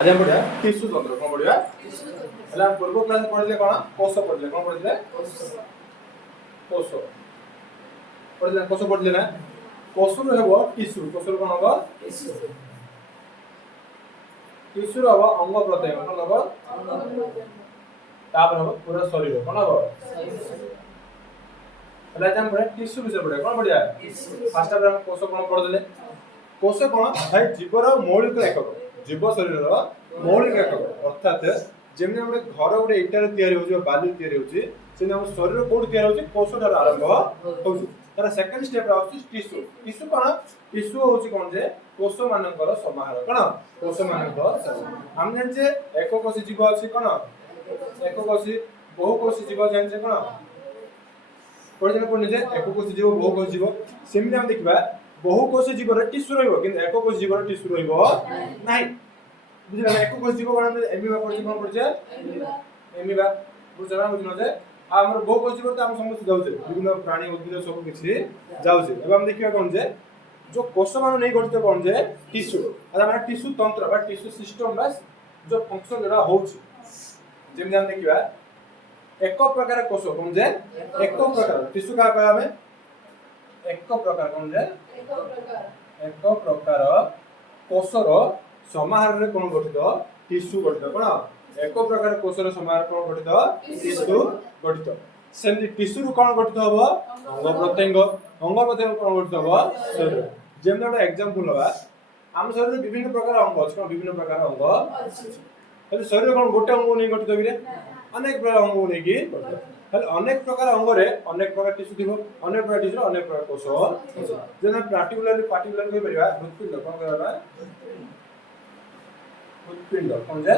आज हम पढ़िया टिश्यू तंत्र कौन पढ़िया हेला पूर्व क्लास पढ़िले कौन कोष पढ़िले कौन पढ़िले कोष पढ़िले कोष पढ़िले ना कोष रो हेबो टिश्यू कोष रो कौन होबो टिश्यू रो होबो अंग प्रत्यंग कौन होबो तापर होबो पूरा शरीर कौन होबो हेला हम पढ़िया टिश्यू विषय पढ़िया कौन पढ़िया फर्स्ट टाइम हम कोष कौन पढ़िले कोष कौन भाई जीवर मौलिक एकक जीव शरीर मौलिक एकक अर्थात जेमने हमरे घर गोटे इटार तयारी होची बालू तयारी होची सेने हम शरीर कोड तयारी होची कोष ठार आरंभ होची तार सेकंड स्टेप आउची टिश्यू टिश्यू कोन टिश्यू होची कोन जे कोष मानकर समाहार कोन कोष मानकर हम जानचे एककोषी जीव अछि कोन एककोषी बहुकोषी जीव जानचे कोन पढिना कोन जे एककोषी जीव बहुकोषी जीव सेमने हम देखबा बहुकोषी जीवर टिश्यू रहइबो किंतु एककोषी जीवर टिश्यू रहइबो नाही बुझिला ना एककोषी जीव कोन एमिबा पढि कोन पढि एमिबा बुझना बुझनो जे हमर बहुकोषी जीव त हम समस्त जाउछे विभिन्न प्राणी उद्भिद सब किछि जाउछे एबा हम देखिबा कोन जे जो कोष मान नै गठित कोन जे टिश्यू अदा माने टिश्यू तंत्र बा टिश्यू सिस्टम बा जो फंक्शन जरा होउछ जेम हम देखिबा एक प्रकार कोष कोन जे एक प्रकार टिश्यू का कहबा हमें एक प्रकार कोन जे एक प्रकार कोषर समाहार रे कोन गठित टिश्यू गठित कोन एक प्रकार कोषर समाहार कोन गठित टिश्यू गठित सेमि टिश्यू रू कोन गठित हबो अंग प्रत्यंग कोन गठित हबो शरीर जेम एउटा एग्जांपल लबा हम शरीर रे विभिन्न प्रकार अंग अछि कोन विभिन्न प्रकार अंग अछि हेले शरीर कोन गोटे अंग नै गठित बिरे अनेक प्रकार अंग नै कि हेले अनेक प्रकार अंग रे अनेक प्रकार टिश्यू दिबो अनेक प्रकार टिश्यू अनेक प्रकार कोष जेना पार्टिकुलरली कहि परिबा हृदपिंड कोन कहबा हृदपिंड कोन जे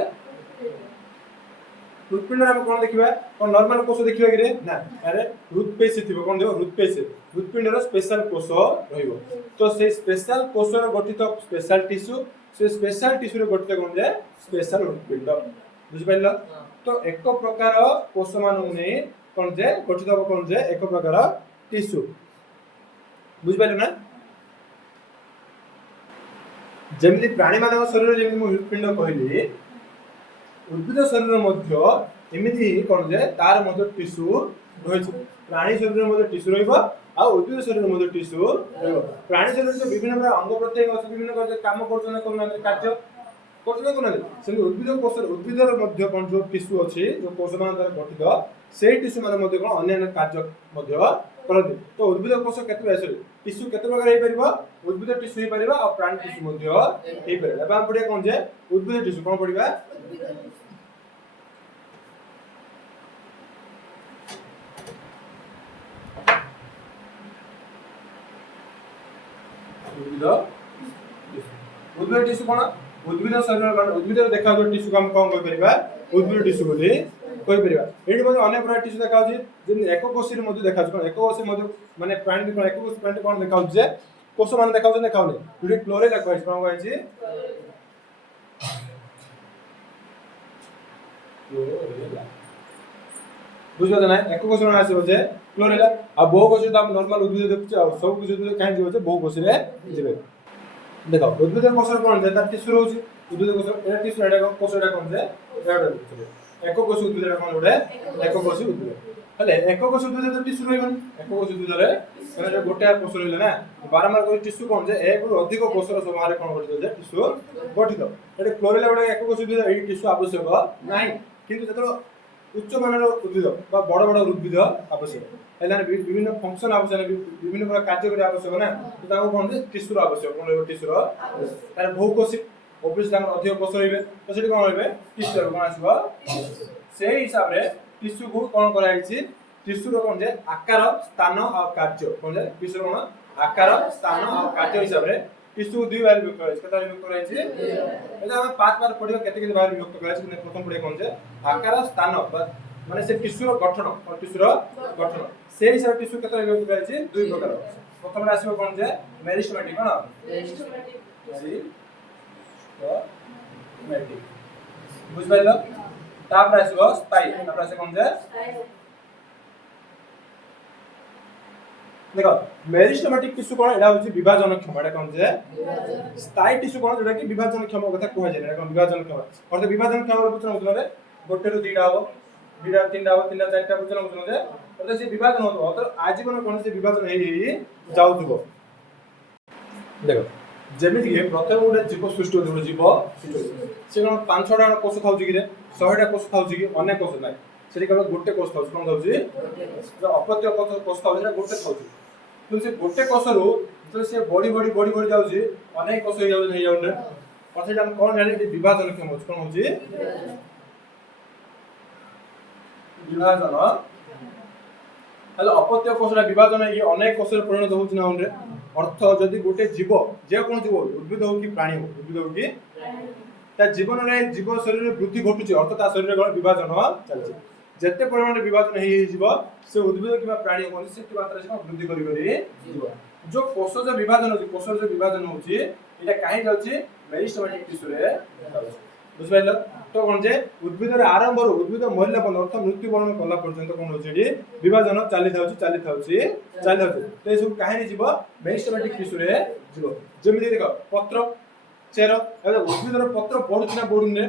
हृदपिंड हम कोन देखिबा कोन नॉर्मल कोष देखिबा कि रे ना अरे हृदपेशी थिबो कोन देखो हृदपेशी हृदपिंड रो स्पेशल कोष रहिबो तो से स्पेशल कोष रो गठित स्पेशल टिश्यू से स्पेशल टिश्यू रो गठित कोन जे स्पेशल हृदपिंड बुझि पाइलो तो एक प्रकार कोष मानु नै कोन जे गठित हो कोन जे एक प्रकार टिश्यू बुझि पाइलो ना जेमि प्राणी मानव शरीर जेमि मु हृदपिंड कहली उद्भिद शरीर मध्य एमिति कोन जे तार मध्य टिश्यू रहिछ प्राणी शरीर मध्य टिश्यू रहइबो आ उद्भिद शरीर मध्य टिश्यू रहइबो प्राणी शरीर जे विभिन्न प्रकार अंग प्रत्यंग अछि विभिन्न काम करछन कोन कार्य कोन कोन से उद्भिद कोष उद्भिद मध्य कोन जो टिश्यू अछि जो कोष मान द्वारा गठित से टिश्यू मान मध्य कोन अन्य कार्य मध्य करथि तो उद्भिद कोष केते सॉरी टिश्यू केते प्रकार हे परिबो उद्भिद टिश्यू हे परिबो आ प्राणी टिश्यू मध्य हे परिबो एबा पडिया कोन जे उद्भिद टिश्यू कोन पडिबा उद्भिद टिश्यू कोन उद्भिद शरीर मान उद्भिद देखा जो टिश्यू हम कोन कहि परिबा उद्भिद टिश्यू बोली कहि परिबा एठी मध्ये अनेक प्रकार टिश्यू देखा होची जे एक कोषी मध्ये देखा छ एक कोषी मध्ये माने प्राणी कोन एक कोषी प्राणी कोन देखा होची जे कोष मान देखा होची देखाउनी जुडी क्लोरेला कहै कोन कहै क्लोरेला बुझो ना एक कोष मान आसी जे क्लोरेला आ बहु कोष त हम नॉर्मल उद्भिद देखछ आ सब कोष काहे जे बहु कोष रे जेबे देखो उद्भिद कोष कोन जे त टिश्यू रहउची उद्भिद कोष ए टिश्यू एटा कोष एटा कोन जे एक कोष उद्भिद एटा कोन उडे एक कोष उद्भिद हले एक कोष उद्भिद त टिश्यू रहबन एक कोष उद्भिद रे माने गोटे कोष रहले ना बारंबार कोइ टिश्यू कोन जे एक रु अधिक कोषर समाहार कोन गठित जे टिश्यू गठित एटा क्लोरेला गोटे एक कोष उद्भिद ए टिश्यू आवश्यक नाही किंतु जतरो उच्च मानर उद्भिद बा बड़ बड़ उद्भिद आवश्यक एला विभिन्न फंक्शन आवश्यक विभिन्न प्रकार कार्य करे आवश्यक ना तो ताको कोन जे टिश्यू आवश्यक कोन टिश्यू तार बहुकोषी ऑब्वियसली हम अधिक कोष रहबे तो सेठी कोन रहबे टिश्यू कोन आसीबो से हिसाब रे टिश्यू को कोन कराइ छि टिश्यू रो कोन जे आकार स्थान और कार्य कोन जे टिश्यू कोन आकार स्थान और कार्य हिसाब रे टिश्यू दुई बार विभक्त कराइ छि कता विभक्त कराइ छि एला हम पांच बार पढिबा केते केते बार विभक्त कराइ छि प्रथम पढिया कोन जे आकार स्थान माने से टिश्यू रो गठन और टिश्यू रो गठन से हिसाब टिश्यू केते विभक्त कराइ छि दुई प्रकार प्रथम रे आसीबो कोन जे मेरिस्टेमेटिक कोन मेरिस्टेमेटिक बुझ पाइलो तापर आसीबो स्थायी तापर आसे कोन जे देखो मेरिस्टेमेटिक टिश्यू कोन एडा होची विभाजन क्षम एडा कोन जे स्थायी टिश्यू कोन जेटा कि विभाजन क्षम कथा कहै जे एडा कोन विभाजन क्षम और विभाजन क्षम रो पुछन होतले गोटे रो दीटा हो दीटा तीनटा हो तीनटा चारटा पुछन होतले जे और से विभाजन होतो तो आजीवन कोन से विभाजन हेई जाउथबो देखो जेमिति के प्रथम गोटे जीव सृष्टि होतो जीव से कोन 5-6टा कोष थाउची कि रे 100टा कोष थाउची कि अनेक कोष नै सेठी केवल गोटे कोष थाउची कोन थाउची अपत्य कोष थाउची ना गोटे थाउची तो से गोटे कोषरू तो से बड़ी जाउची अनेक कोष हे जाउने पछे हम कोन जानि विभाजन क्षम होछ कोन होची विभाजन हेलो अपत्य कोषरा विभाजन हे अनेक कोषरे परिणत होछ ना उनरे अर्थ जदि गोटे जीव जे कोन जीव उद्भिद हो कि प्राणी हो उद्भिद हो कि ता जीवन रे जीव शरीर रे वृद्धि घटुची अर्थ ता शरीर रे कोन विभाजन चलछि जत्ते परिमाण रे विभाजन हे जीव से उद्भिद किबा प्राणी कोन सेति मात्रा से वृद्धि करि करि जीव जो कोष जो विभाजन होछि कोष जो विभाजन होछि एटा काहे जाउछि मेरिस्टेमेटिक टिश्यू रे बुझबाइल तो कोन जे उद्भिद रे आरंभ रो उद्भिद मरला पर्यंत अर्थ मृत्यु वरण कला पर्यंत कोन होछि एडी विभाजन चाली थाउछि तो सब काहे जीव मेरिस्टेमेटिक टिश्यू रे जीव जेमिति देखो पत्र चेर ए उद्भिद रो पत्र बढ़ुछि ना बढ़ुने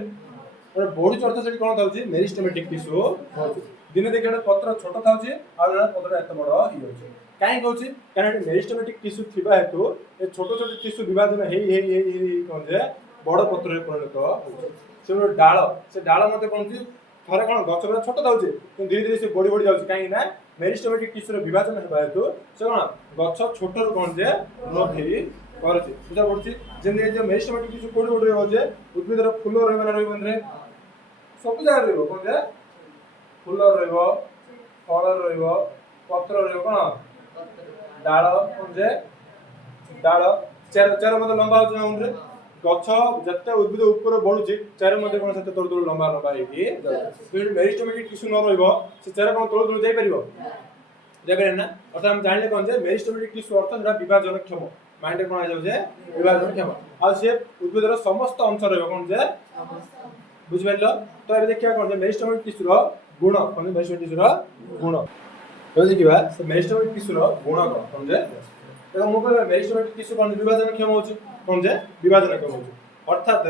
और बढ़ुछि अर्थ सेठी कोन थाउछि मेरिस्टेमेटिक टिश्यू होछि दिने देखिए पत्र छोट थाउछि और पत्र एत बड़ हि होछि काहे कहउछि कारण मेरिस्टेमेटिक टिश्यू थिबा हेतु ए छोट छोट टिश्यू विभाजन हेई कोन जे बड़ पत्र रे परिणत होछि से डाल मते कोन जे थरे कोन गछ बड़ा छोट थाउछि कि धीरे धीरे से बड़ी जाउछि काहे ना मेरिस्टेमेटिक टिश्यू रे विभाजन हेबा हेतु से कोन गछ छोट रो कोन जे ग्रोथ हेई करछि बुझा पड़छि जेने जे मेरिस्टेमेटिक टिश्यू कोडी हो जे उद्भिद रो फूल रहबे ना रहबे ने सब जगह रहबो कोन जे फूल रहबो फल रहबो पत्र रहबो कोन डाल कोन जे डाल चार मते लंबा होछ ना उनरे गछ जत्ते उद्भिद ऊपर बढ़ुची चार मते कोन सते तोड़ लंबा हेकी फिर मेरिस्टेमेटिक टिश्यू न रहबो से चार कोन तोड़ जाई परिबो देखरे ना अर्थात हम जानले कोन जे मेरिस्टेमेटिक टिश्यू अर्थ जेटा विभाजन क्षम माइंड कोन आ जाउ जे विभाजन क्षम आ से उद्भिद रो समस्त अंश रहबो कोन जे बुझबैलो तो ए देखिया कोन जे मेरिस्टेमेटिक टिश्यू रो गुण कोन जे मेरिस्टेमेटिक टिश्यू रो गुण तो देखिबा से मेरिस्टेमेटिक टिश्यू रो गुण कोन जे देखो मु कहले मेरिस्टेमेटिक टिश्यू कोन विभाजन क्षम होची कोन जे विभाजन क्षम होची अर्थात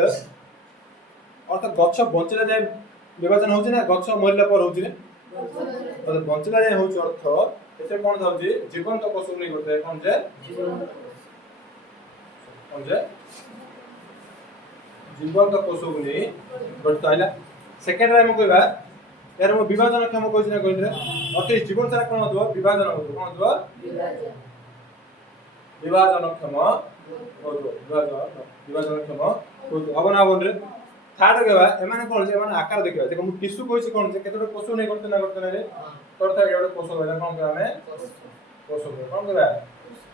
गछ बंचला जाय विभाजन होची ना गछ मरला पर होची ने तो बंचला जाय होची अर्थ एते कोन थाउची जीवंत कोष नै होते कोन जे जीवंत कोष नै बट ताइला सेकेंड टाइम कहबा यार मो विभाजन क्षम कहछि ना कहले अर्थ जीवन सारा कोन होतो विभाजन होतो कोन होतो विभाजन क्षम होतो विभाजन क्षम होतो अब ना बोल रे थर्ड कहबा एमाने कोन जे एमाने आकार देखबा देखो मु टिश्यू कहछि कोन जे केतोटा कोष नै करते ना रे करता एडो कोष होइला कोन कहबा हमें कोष कोन कहबा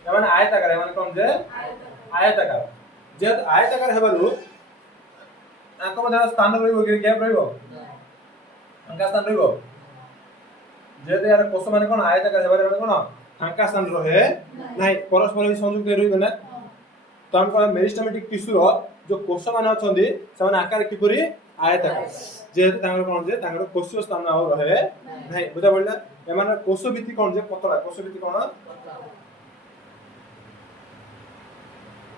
एमाने आयताकार एमाने कोन जे आयताकार जे आयताकार हेबारु आंको मधे स्थान रहइबो कि गैप रहइबो फांका स्थान रहइबो जे यार कोष माने कोन आयताकार हेबार कोन फांका स्थान रहे नाही परस्पर संयुक्त रहइबे ना तो हम कहबा मेरिस्टेमेटिक टिश्यू रो जो कोष माने अछंदी से माने आकार किपरि आयताकार जे तांगर कोन जे तांगर कोषीय स्थान रहे नाही बुझा पड़ला एमाने कोष भित्ति कोन जे पतला कोष भित्ति कोन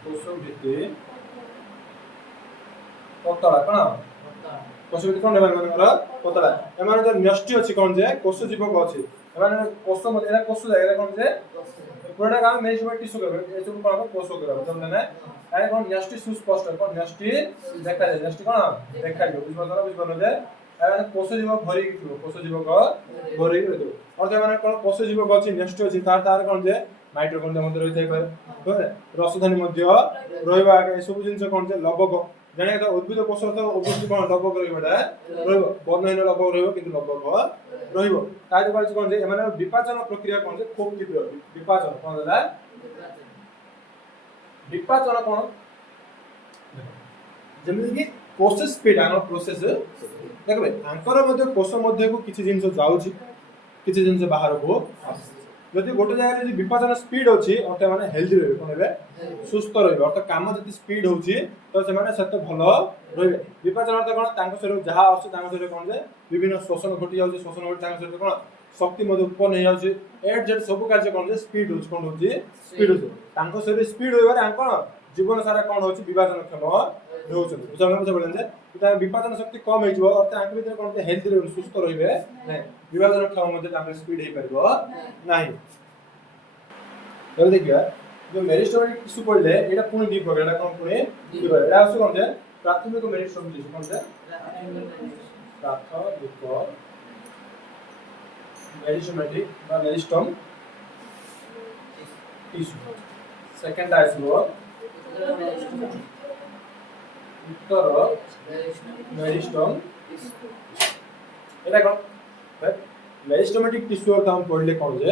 कोष भित्ति पतला कोन कोष भित्ति कोन एमानकर पतला एमाने जो न्यष्टि अछि कोन जे कोष जीवक अछि एमाने कोष मते एरा कोष जाय कोन जे पुराना काम मेरिस्टेमेटिक टिश्यू करबे ए सब कोन कोष करबे समझले ना आइ कोन न्यष्टि सुस्पष्ट कोन न्यष्टि देखा जाय न्यष्टि कोन देखा जाय बुझबो जे एमाने कोष जीवक भरि किथो कोष जीवक भरि किथो और जे माने कोन कोष जीवक अछि न्यष्टि अछि तार कोन जे माइटोकॉन्ड्रिया मध्ये रहि थाइ पारे रसधानी मध्ये रहइबा ए सब जिंस कोन जे लवक जाने तो उद्भिद कोष तो उपस्थित कोन लवक रहिबाटा रहइबो वर्णहीन लवक रहिबो किंतु लवक रहिबो ताजे पाछ कोन जे एमाने विपाचन प्रक्रिया कोन जे खूब तीव्र विपाचन कोन होला विपाचन कोन जेमिति कि प्रोसेस स्पीड आनो प्रोसेस देखबे आंकर मध्ये कोष मध्ये को किछि जिंस जाउची किछि जिंस बाहर को जदि गोटे जगह जदि विपाचन स्पीड अछि अते माने हेल्दी रहबे कोन हेबे सुस्थ रहबे अर्थ काम जदि स्पीड होछि तो से माने सते भलो रहबे विपाचन अर्थ कोन तांको शरीर जहा अछि तांको शरीर कोन जे विभिन्न शोषण घटी जाउछि शोषण घटी तांको शरीर कोन शक्ति मते उत्पन्न हो जाउछि एट जेड सब कार्य कोन जे स्पीड होछ कोन होछि स्पीड होछ तांको शरीर स्पीड होइबार आं कोन जीवन सारा कोन होछि विभाजन क्षम होउछ बुझाबन जे ता विभाजन शक्ति कम हे जिवो और तांको भीतर कोन जे हेल्थ रे सुस्थ रहिबे नै विभाजन क्षम मते तांको स्पीड हे परबो नाही अब देखिया जो मेरिस्टेमेटिक टिश्यू पड़ले एटा पुनी दी प्रकार एटा कोन पुनी दी प्रकार एटा आसु कोन जे प्राथमिक मेरिस्टेमेटिक टिश्यू कोन जे प्राथमिक मेरिस्टेमेटिक বা मेरिस्टम टिश्यू सेकंड आसबो उत्तर मेरिस्टम एटा कोन मेरिस्टेमेटिक टिश्यू और हम पढ़ले कोन जे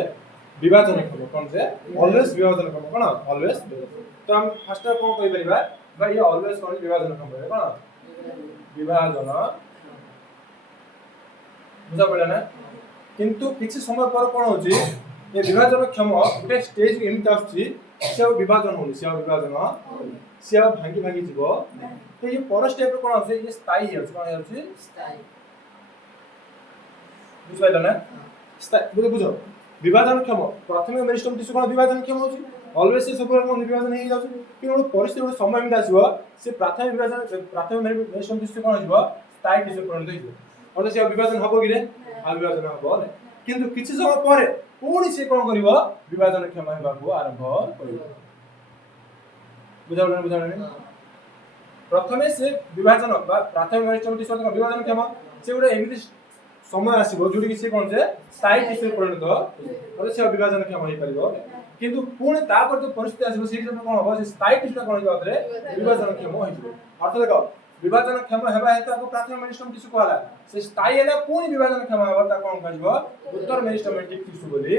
विभाजन क्षम कोन जे ऑलवेज विभाजन क्षम कोन ऑलवेज तो हम फर्स्ट कोन कहि परिबा भाई ये ऑलवेज कोन विभाजन क्षम है कोन विभाजन बुझा पड़ला ना किंतु किछि समय पर कोन होची ये विभाजन क्षम गोटे स्टेज एमता आछि से विभाजन होनी से विभाजन से भांगी भांगी जीवो तो ये पर स्टेप कोन होची ये स्थायी है कोन होची स्थायी बुझाइला ना स्थायी बुझो विभाजन क्षम प्राथमिक मेरिस्टेम टिश्यू कोन विभाजन क्षम होची ऑलवेज से सब कोन विभाजन हे जाउछ कि ओन परिस्थिति ओन समय में आसीबो से प्राथमिक विभाजन प्राथमिक मेरिस्टेम टिश्यू कोन होइबो स्थायी टिश्यू परिणत होइबो और से विभाजन हबो कि रे आ विभाजन हबो ने किंतु किछि समय परे पुणी से कोन करिवो विभाजन क्षम हेबाको आरंभ करिवो बुझाउन प्रथमे से विभाजन बा प्राथमिक मेरिस्टेम टिश्यू को विभाजन क्षम से उडे एमिति समय आसीबो जोडी कि से कोन जे स्थायी टिश्यू परिणत और से विभाजन क्षम होई परिबो किंतु पुणी तापर जो परिस्थिति आसीबो से कोन हबो से स्थायी टिश्यू कोन होइबो आदरे विभाजन क्षम होइबो अर्थ देखो विभाजन क्षम हेबा हेतु आपको प्राथमिक मेरिस्टेम टिश्यू कहला से स्थायी हेला पुणी विभाजन क्षम हेबा ता कोन कहजिबो उत्तर मेरिस्टेमेटिक टिश्यू बोली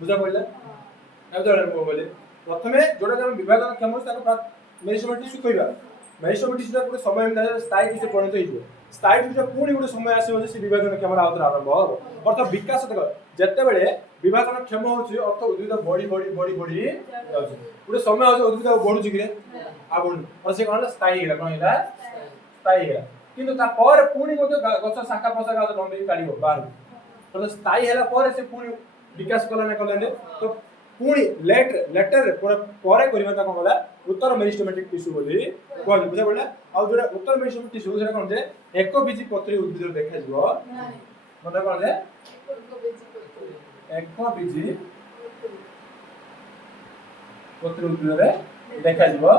बुझा पड़ला अब जरे बोले प्रथमे जोडा हम विभाजन क्षम ताको मेरिस्टेमेटिक टिश्यू कहबा मेरिस्टेमेटिक टिश्यू को समय में स्थायी टिश्यू परिणत होइबो स्थायी टिश्यू पुणी गोटे समय आसीबो से विभाजन क्षम आउत आरंभ हो अर्थ विकास देखो जत्ते बेले विभाजन क्षम होछि अर्थ उद्भिद बड़ी बड़ी बड़ी बड़ी जाउछि गोटे समय आउछ उद्भिद बढुछि कि आ बढु और से कोन स्थायी हेला कोन हेला स्थायी हेला किंतु ता पर पुणी मते गछ शाखा प्रशाखा लंबी काढिबो बाहर तो स्थायी हेला पर से पुणी विकास कला ने तो पुणी लेटर परे करिबा ता कोन होला उत्तर मेरिस्टेमेटिक टिश्यू बोली कोन बुझा पड़ला आ जोरा उत्तर मेरिस्टेमेटिक टिश्यू जेरा कोन जे एक बीजी पत्री उद्भिद देखा जिवो मतलब कोन जे एक बीजी पत्री उद्भिद रे देखा जिवो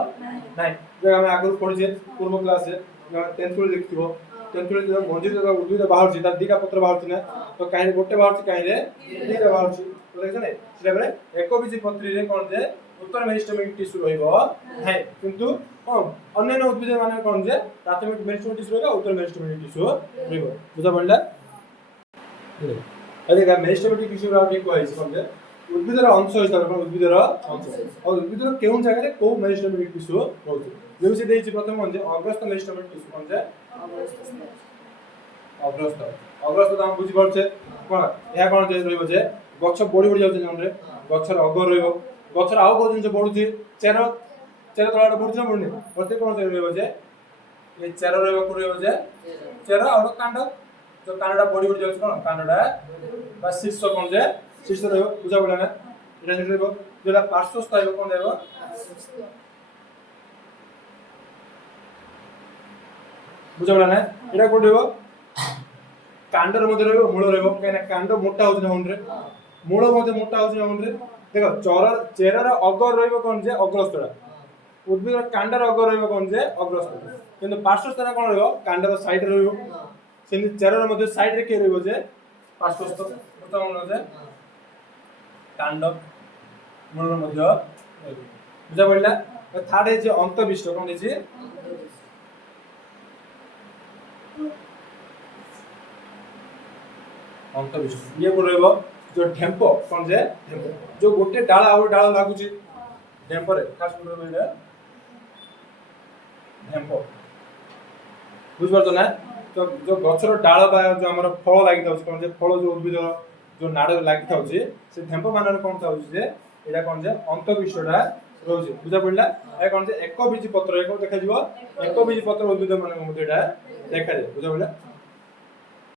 नै जो हम आगु पढिजे पूर्व क्लास रे 10th रे देखिबो 10th रे जो मंजिर जगह उद्भिद बाहर छि ता दिका पत्र बाहर छि ना तो काहे गोटे बाहर छि काहे रे दिका बाहर छि तो देखछ नै सेटा बेले एक बीजी पत्री रे कोन जे उत्तर मेरिस्टेमेटिक टिश्यू रहइबो है किंतु अन्य उद्भिद माने कोन जे प्राथमिक मेरिस्टेमेटिक टिश्यू रहइबो उत्तर मेरिस्टेमेटिक टिश्यू रहइबो बुझा पड़ला अरे मेरिस्टेमेटिक टिश्यू रा ठीक कहै छै कोन जे उद्भिदर अंश हिसाब रे उद्भिदर अंश और उद्भिदर केउन जगह रे को मेरिस्टेमेटिक टिश्यू रहउछ जे से देछि प्रथम कोन जे अग्रस्त मेरिस्टेमेटिक टिश्यू कोन जे अग्रस्त हम बुझि परछे कोन या कोन जे रहइबो जे गछ बड़ी बड़ी जाउछ जन रे गछर अगर रहइबो गछर आउ को जिंस बढुछि चेर तळाड बढुछि ना बढुनि प्रत्येक कोन जे रहइबो जे ये चेर रहइबो जे चेर और कांड जो कांडा बड़ी बड़ी जाउछ कोन कांडा बा शीर्ष कोन जे शीर्ष रहइबो बुझा पड़ला ना एटा जे रहइबो जेला पार्श्वस्थ रहइबो कोन रहइबो बुझा पड़ला ना एटा कोन रहइबो कांडर मध्ये रहइबो मूल रहइबो केना कांड मोटा होछ ना होन रे मूल मध्ये मोटा होछ ना होन रे देखो चेरर अगर रहइबो कोन जे अग्रस्तरा उद्भिदर कांडर अगर रहइबो कोन जे अग्रस्त किंतु पार्श्वस्थरा कोन रहइबो कांडर साइड रहइबो सेनि चेरर मध्ये साइड रे के रहइबो जे पार्श्वस्थ प्रथम न जे कांड मूल मध्ये बुझा पड़ला थर्ड है जे अंतविष्ट कोन है जे अंतविष्ट ये बोल रहइबो जो ढेंपो कोन जे ढेंपो जो गोटे डाळ और डाळ लागुची ढेंपो रे खास बोल रहइबो ढेंपो बुझ परतो ना तो जो गछर डाळ बा जो हमर फळ लागि थाउछ कोन जे फळ जो उद्भिद जो नाड़ लागि थाउछ से ढेंपो मानन कोन थाउछ जे एडा कोन जे अंतविष्टडा रहउछ बुझा पड़ला ए कोन जे एक बीजी पत्र एक देखा जीवो एक बीजी पत्र उद्भिद माने मते एडा देखा जे बुझा पड़ला